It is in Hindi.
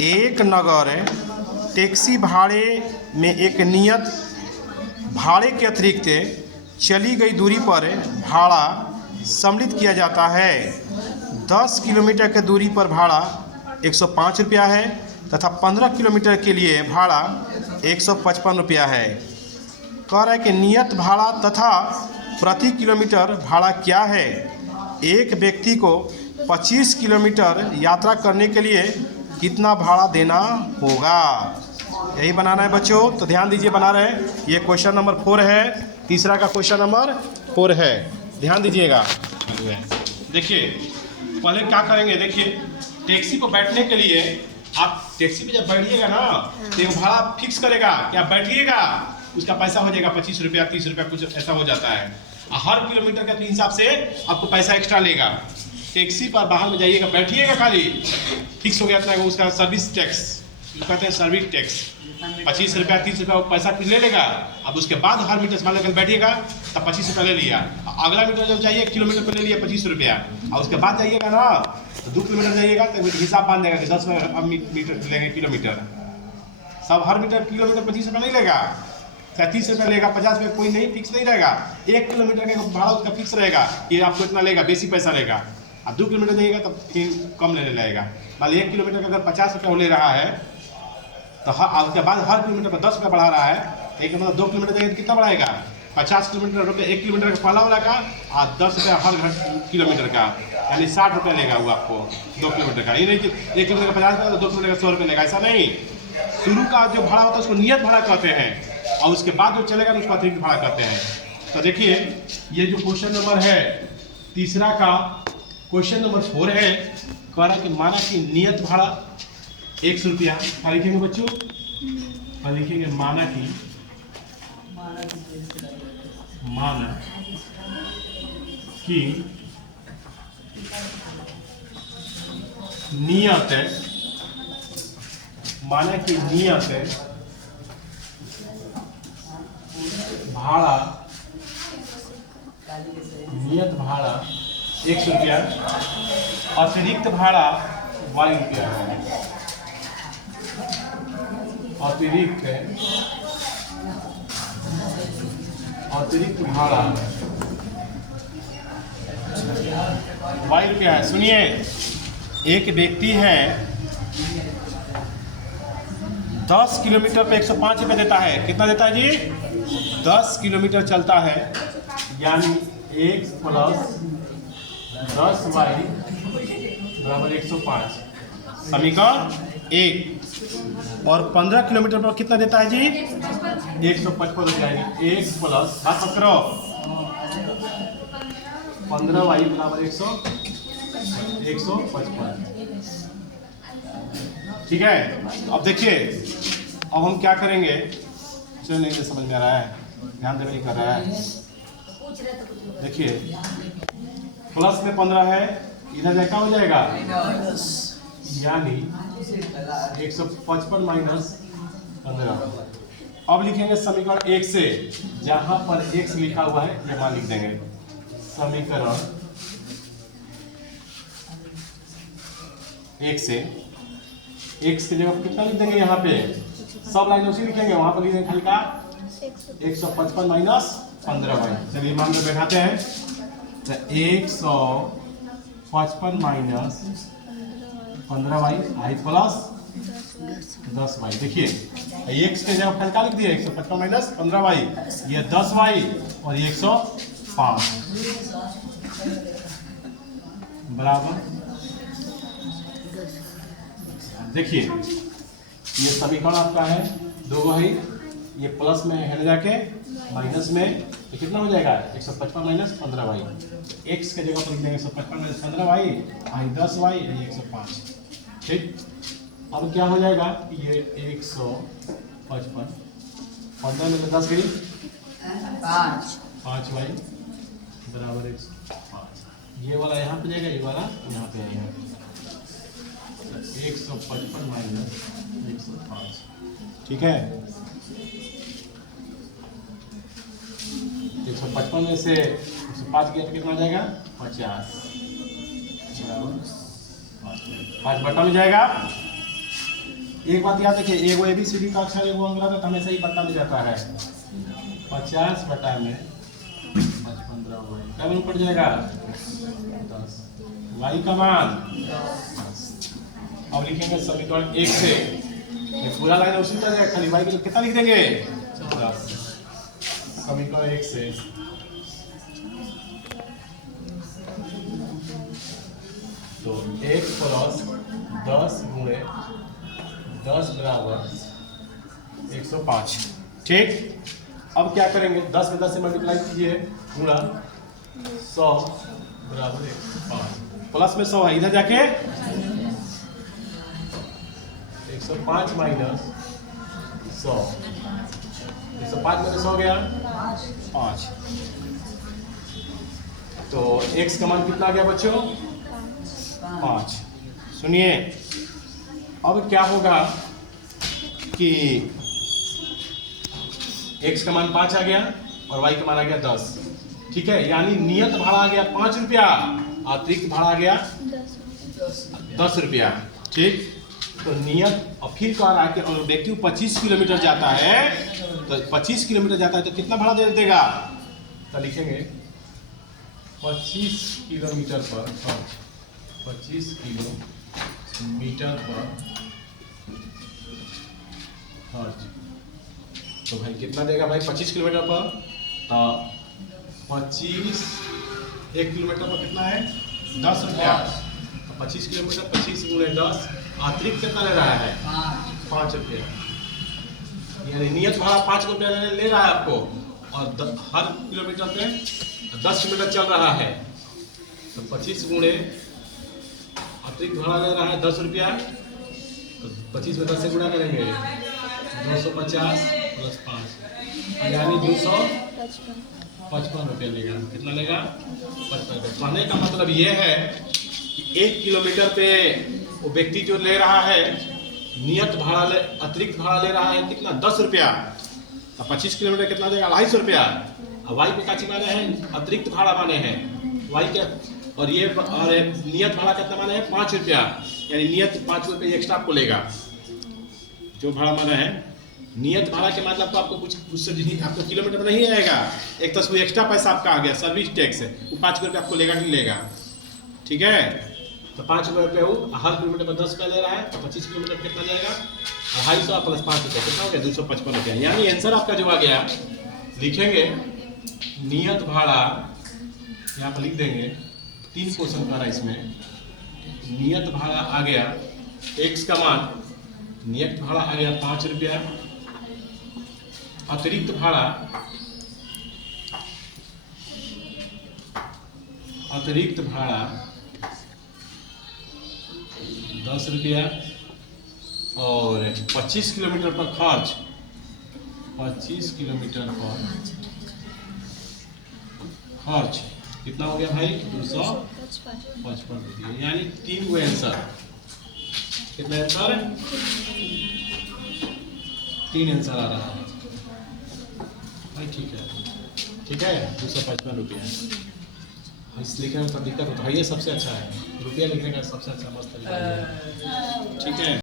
एक नगर टैक्सी भाड़े में एक नियत भाड़े के अतिरिक्त चली गई दूरी पर भाड़ा सम्मिलित किया जाता है। 10 किलोमीटर की दूरी पर भाड़ा 105 रुपया है तथा 15 किलोमीटर के लिए भाड़ा 155 रुपया है। कह रहा है कि नियत भाड़ा तथा प्रति किलोमीटर भाड़ा क्या है। एक व्यक्ति को 25 किलोमीटर यात्रा करने के लिए कितना भाड़ा देना होगा, यही बनाना है बच्चों। तो ध्यान दीजिए, बना रहे हैं। ये क्वेश्चन नंबर 4 है, तीसरा का क्वेश्चन नंबर 4 है, ध्यान दीजिएगा। देखिए पहले क्या करेंगे, देखिए टैक्सी को बैठने के लिए आप टैक्सी पे जब बैठिएगा ना तो वो भाड़ा फिक्स करेगा कि आप बैठिएगा, उसका पैसा हो जाएगा 25 रुपया 30 रुपया कुछ ऐसा हो जाता है। हर किलोमीटर के हिसाब से आपको पैसा एक्स्ट्रा लेगा। टैक्सी पर बाहर में जाइएगा, बैठिएगा, खाली फिक्स हो गया था उसका सर्विस टैक्स, कहते हैं सर्विस टैक्स 25 रुपया 30 रुपया पैसा कुछ ले लेगा। अब उसके बाद हर मीटर से लेकर बैठिएगा तब 25 रुपया ले लिया। अगला मीटर जब चाहिए 1 किलोमीटर पर ले लिया 25 रुपया, और उसके बाद जाइएगा ना तो 2 किलोमीटर जाइएगा तो हिसाब बांध देगा कि 10 मीटर लेंगे किलोमीटर, सब हर मीटर किलोमीटर 25 रुपया नहीं लेगा, 30 रुपया लेगा, 50 रुपया, कोई नहीं फिक्स नहीं रहेगा। 1 किलोमीटर का भाड़ा उसका फिक्स रहेगा कि आपको इतना लेगा, बेसी पैसा लेगा। अब 2 किलोमीटर जाइएगा तो फिर कम लेने लगेगा। मान 1 किलोमीटर का अगर 50 रुपया ले रहा है तो उसके बाद हर किलोमीटर पर 10 रुपया बढ़ा रहा है, एक मतलब 2 किलोमीटर जाइए तो कितना बढ़ाएगा, 50 किलोमीटर रुपये 1 किलोमीटर का पहला वाला का और 10 रुपया हर किलोमीटर का, यानी 60 रुपया लेगा वो आपको 2 किलोमीटर का। ये नहीं कि 1 किलोमीटर का 50 रुपया तो 2 किलोमीटर का 100 रुपया लेगा, ऐसा नहीं। शुरू का जो भाड़ा होता है उसको नियत भाड़ा कहते हैं और उसके बाद जो चलेगा उसको अतिरिक्त भाड़ा कहते हैं। तो देखिए ये जो क्वेश्चन नंबर है तीसरा का क्वेश्चन नंबर 4 है, कह रहा है कि माना कि नियत भाड़ा 100 रुपया, क्या लिखेंगे बच्चों, और लिखेंगे माना कि नियत भाड़ा 100 रुपया, अतिरिक्त भाड़ा 22 रुपया है। अतिरिक्त भाड़ा 22 रुपया है। सुनिए, एक व्यक्ति है 10 किलोमीटर पे 105 रुपये देता है। कितना देता है जी, 10 किलोमीटर चलता है, यानी 1 + 10y बराबर 105, समीकरण 1। और 15 किलोमीटर पर कितना देता है जी, 155 रुपया, यानी 1 + 15y बराबर 155। ठीक है। अब देखिए अब हम क्या करेंगे, चलो नहीं तो समझ में आ रहा है, ध्यान देने नहीं कर रहा है। देखिए प्लस में 15 है, इधर क्या हो जाएगा, यानी 155 माइनस 15। अब लिखेंगे समीकरण 1 से, जहां पर x लिखा हुआ है ये मान लिख देंगे। समीकरण 1 से x की जगह कितना लिख देंगे, यहाँ पे सब लाइन उसी लिखेंगे, वहां पर लिख देंगे खाली का 155 माइनस 15y। चलिए मान लो बैठाते हैं, तो 155 माइनस 15y आई प्लस 10y। देखिए x के जगह क्या लिख दिया, 155 माइनस 15y, ये 10y और ये 105 बराबर। देखिए ये समीकरण आपका है, दो है, ये प्लस में है जाके माइनस में, तो कितना हो जाएगा 155 माइनस 15y। x के जगह पर लिख देंगे 155 माइनस 15y आई 10y, ये 105। ठीक, अब क्या हो जाएगा, ये 155, 15 में 10 गई 5y बराबर 105। ये वाला यहाँ पे जाएगा, ये वाला यहाँ पे आएगा, 155 माइनस 105। ठीक है, 155 में से 105 गया तो कितना हो जाएगा 50 बराबर 5 बटा में जाएगा एक बात याद रखिए, एगो ABCD का अक्षर एगो अंक रहता है तो हमेशा ही बट्टा मिल जाता है। 50 बटा में 15 क्या मान पड़ जाएगा 10। y का मान अब लिखेंगे समीकरण 1 से, ये पूरा लाइन उसी तरह जाएगा, खाली y के लिए कितना लिख देंगे 10। समीकरण 1 से तो 1 प्लस 10 गुणे 10 बराबर 105। ठीक, अब क्या करेंगे 10 में 10 से मल्टीप्लाई कीजिए, गुणा 100 बराबर 105। प्लस में 100 है, इधर जाके 105 माइनस 100, 105 में 100 गया 5। तो x का मान कितना आ गया बच्चों 5। सुनिए अब क्या होगा कि x का मान 5 आ गया और y का मान आ गया 10। ठीक है, यानी नियत भाड़ा आ गया 5 रुपया, अतिरिक्त भाड़ा आ गया 10 रुपया। ठीक, तो नियत अब फिर कह रहा है कि ऑब्जेक्टिव 25 किलोमीटर जाता है, तो 25 किलोमीटर जाता है तो कितना भाड़ा दे देगा, तो लिखेंगे 25 किलोमीटर पर खर्च, 25 किलोमीटर पर खर्च। तो भाई कितना देगा भाई 25 किलोमीटर पर, तो 25 1 किलोमीटर पर कितना है 10 रुपया। तो 25 किलोमीटर 25 गुणे 10, अतिरिक्त कितना ले रहा है 5 रुपया, यानी नियत भाड़ा 5 रुपया ले रहा है आपको, और हर किलोमीटर पे 10 किलोमीटर चल रहा है, तो 25 गुणे अतिरिक्त भाड़ा ले रहा है 10 रुपया, तो 25 में 10 से गुणा करेंगे 250 प्लस 5 यानी 255 रुपया लेगा। कितना लेगा 55 रुपया। कहने का मतलब ये है कि 1 किलोमीटर पे वो व्यक्ति जो ले रहा है नियत भाड़ा अतिरिक्त भाड़ा ले रहा है कितना 10 रुपया, तो 25 किलोमीटर कितना देगा 250 रुपया। वाई पे काची माने हैं अतिरिक्त भाड़ा माने हैं वाई के, और ये और नियत भाड़ा कितना माने हैं 5 रुपया, यानी नियत 5 रुपये एक्स्ट्रा आपको लेगा। जो भाड़ा माना है नियत भाड़ा के मतलब तो आपको कुछ उससे आपको किलोमीटर नहीं आएगा, एक तो एक्स्ट्रा पैसा आपका आ गया सर्विस टैक्स है, वो 5 रुपये आपको लेगा ही लेगा। ठीक है, तो 5 रुपये वो हर किलोमीटर पर 10 रुपया ले रहा है, तो 25 किलोमीटर कितना जाएगा 250 प्लस 5 रुपये कितना हो गया 255 रुपया। यानी आंसर आपका जो आ गया, लिखेंगे नियत भाड़ा यहाँ पर लिख देंगे, 3 क्वेश्चन का इसमें नियत भाड़ा आ गया x का मान, नियत भाड़ा आ गया 5 रुपया, अतिरिक्त भाड़ा 10 रुपया, और 25 किलोमीटर पर खर्च 25 किलोमीटर पर खर्च कितना हो गया भाई 255 रुपये, यानी 3 गो आंसर। कितना आंसर 3 आंसर आ रहा है भाई। ठीक है 255 रुपया। इस लिखने में तो दिक्कत होता है, ये सबसे अच्छा है, रुपया लिखने का सबसे अच्छा मस्त तरीका है। ठीक है।